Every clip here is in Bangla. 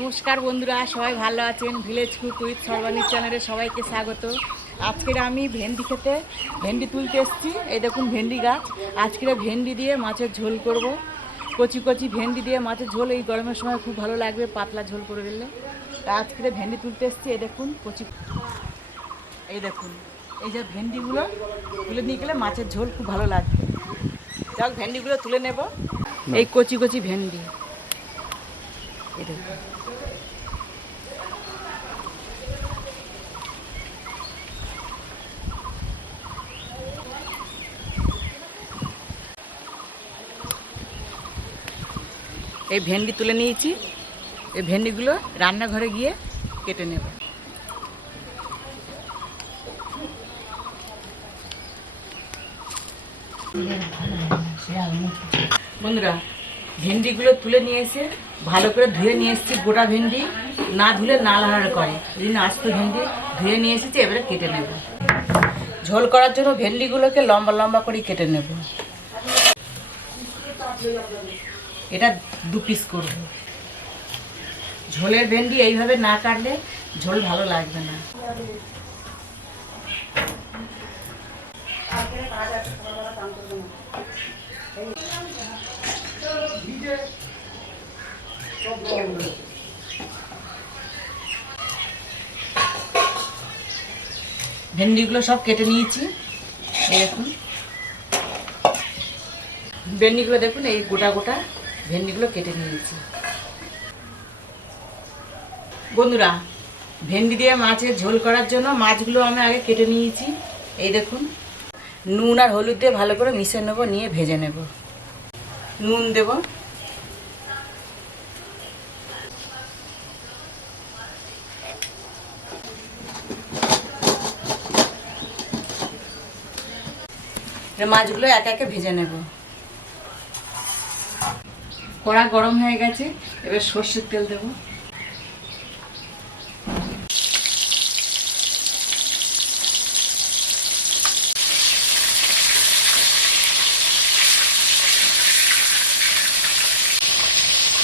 নমস্কার বন্ধুরা, সবাই ভালো আছেন? ভিলেজ কুক উইথ সর্বাণীর চ্যানেলে সবাইকে স্বাগত। আজকের আমি ভেন্ডি তুলতে এসেছি। এই দেখুন ভেন্ডি গাছ। আজকের ভেন্ডি দিয়ে মাছের ঝোল করব। কচি কচি ভেন্ডি দিয়ে মাছের ঝোল এই গরমের সময় খুব ভালো লাগবে, পাতলা ঝোল করে ফেললে। তা আজকের ভেন্ডি তুলতে এসেছি। এই দেখুন এই যে ভেন্ডিগুলো তুলে নিয়ে গেলে মাছের ঝোল খুব ভালো লাগবে। যাক, ভেন্ডিগুলো তুলে নেব। এই কচি কচি ভেন্ডি, এই দেখুন। এই ভেন্ডি তুলে নিয়েছি। এই ভেন্ডিগুলো রান্নাঘরে গিয়ে কেটে নেব। বন্ধুরা, ভেন্ডিগুলো তুলে নিয়ে এসে ভালো করে ধুয়ে নিয়ে এসেছি। গোটা ভেন্ডি না ধুলে নাল হাড় করে, এই জন্য আস্ত ভেন্ডি ধুয়ে নিয়ে এসেছি। এবারে কেটে নেব। ঝোল করার জন্য ভেন্ডিগুলোকে লম্বা লম্বা করে কেটে নেব। এটা 2 পিস করব। ঝোলের ভেন্ডি এইভাবে না কাটলে ঝোল ভালো লাগবে না। ভেন্ডিগুলো সব কেটে নিয়েছি। দেখুন ভেন্ডিগুলো, দেখুন এই গোটা গোটা ভেন্ডিগুলো কেটে নিয়েছি। বন্ধুরা, ভেন্ডি দিয়ে মাছের ঝোল করার জন্য মাছগুলো আমি আগে কেটে নিয়েছি। এই দেখুন, নুন আর হলুদ দিয়ে ভালো করে মিশিয়ে নেব, নিয়ে ভেজে নেব। নুন দেব, মাছগুলো একে একে ভেজে নেব। কড়া গরম হয়ে গেছে, এবার সর্ষের তেল দেব।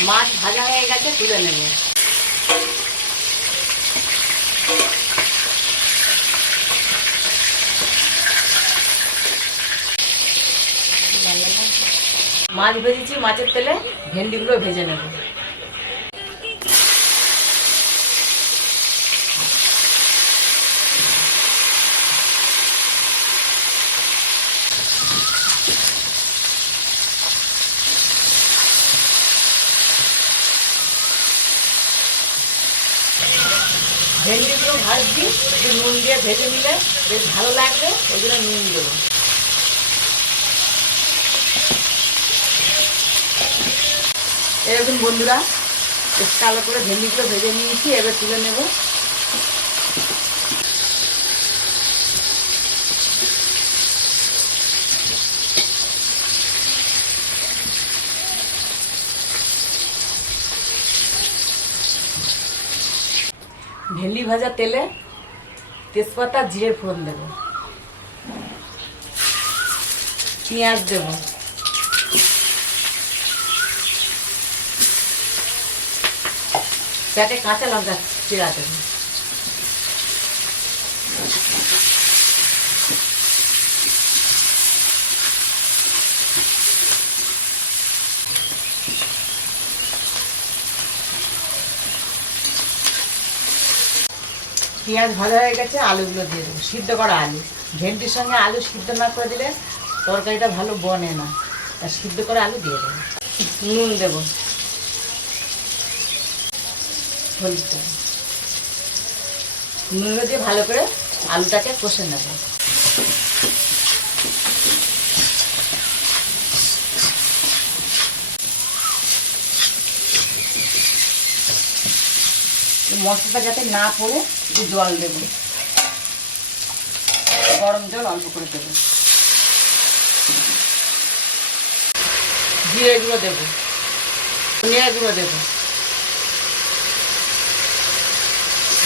মাছ ভাজা হয়ে গেছে, তুলে নেব। মাছ ভেজেছি, মাছের তেলে ভেন্ডিগুলো ভেজে নেব। ভেন্ডিগুলো ভাজছি, একটু নুন দিয়ে ভেজে নিলে বেশ ভালো লাগবে, ওই জন্য নুন দেবো। এরকম বন্ধুরা, বেশ কালো করে ভেন্ডিগুলো ভেজে নিয়েছি। এবার তুলে নেব। ভেন্ডি ভাজা তেলে তেজপাতা জিরে ফোড়ন দেব, পেঁয়াজ দেব, চারটে কাঁচা লঙ্কা চিরা দেব। পেঁয়াজ ভাজা হয়ে গেছে, আলুগুলো দিয়ে দেবো। সিদ্ধ করা আলু, ভেন্ডির সঙ্গে আলু সিদ্ধ না করে দিলে তরকারিটা ভালো বনে না, আর সিদ্ধ করে আলু দিয়ে দেবো। নুন দেব, হলুদ দেব। নুন দিয়ে ভালো করে আলুটাকে কষে নেব। মশলাটা যাতে না পড়ে একটু জল দেব, গরম জল অল্প করে দেব। জিরে গুঁড়ো দেব, ধনিয়া গুঁড়ো দেব,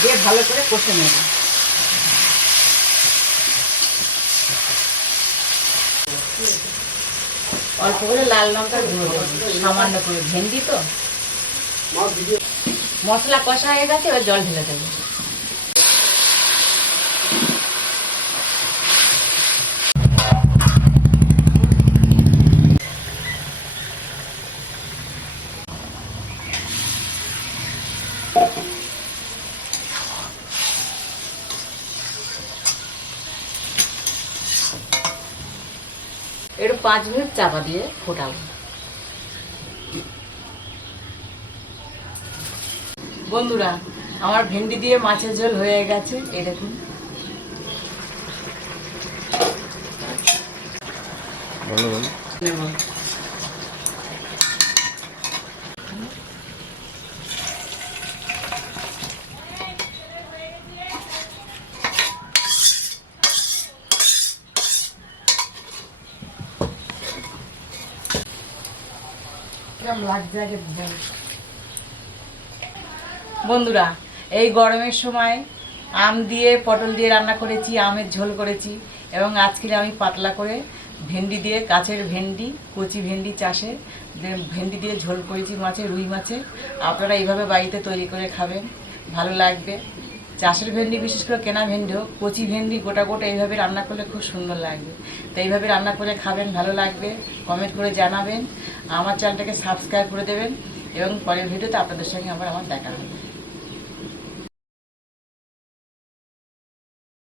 দিয়ে ভালো করে কষে নেব। অল্প করে লাল লঙ্কার গুঁড়ো দেব, সামান্য করে, ভেন্ডি তো। মশলা কষা হয়ে গেছে, এবার জল ঢেলে দেবো। একটু 5 মিনিট চাপা দিয়ে ফোটাবো। বন্ধুরা, আমার ভেন্ডি দিয়ে মাছের ঝোল হয়ে গেছে, এই দেখুন। নেব। কিরম লাগছে আগে বুঝাবো। বন্ধুরা, এই গরমের সময় আম দিয়ে পটল দিয়ে রান্না করেছি, আমের ঝোল করেছি, এবং আজকে আমি পাতলা করে ভেন্ডি দিয়ে, গাছের ভেন্ডি, কচি ভেন্ডি চাষে ভেন্ডি দিয়ে ঝোল করেছি মাছে, রুই মাছে। আপনারা এইভাবে বাড়িতে তৈরি করে খাবেন, ভালো লাগবে। চাষের ভেন্ডি, বিশেষ করে কেনা ভেন্ডি হোক, কচি ভেন্ডি গোটা গোটা এইভাবে রান্না করলে খুব সুন্দর লাগবে। তো এইভাবে রান্না করে খাবেন, ভালো লাগবে। কমেন্ট করে জানাবেন, আমার চ্যানেলটাকে সাবস্ক্রাইব করে দেবেন, এবং পরের ভিডিওতে আপনাদের সঙ্গে আমার দেখা হবে।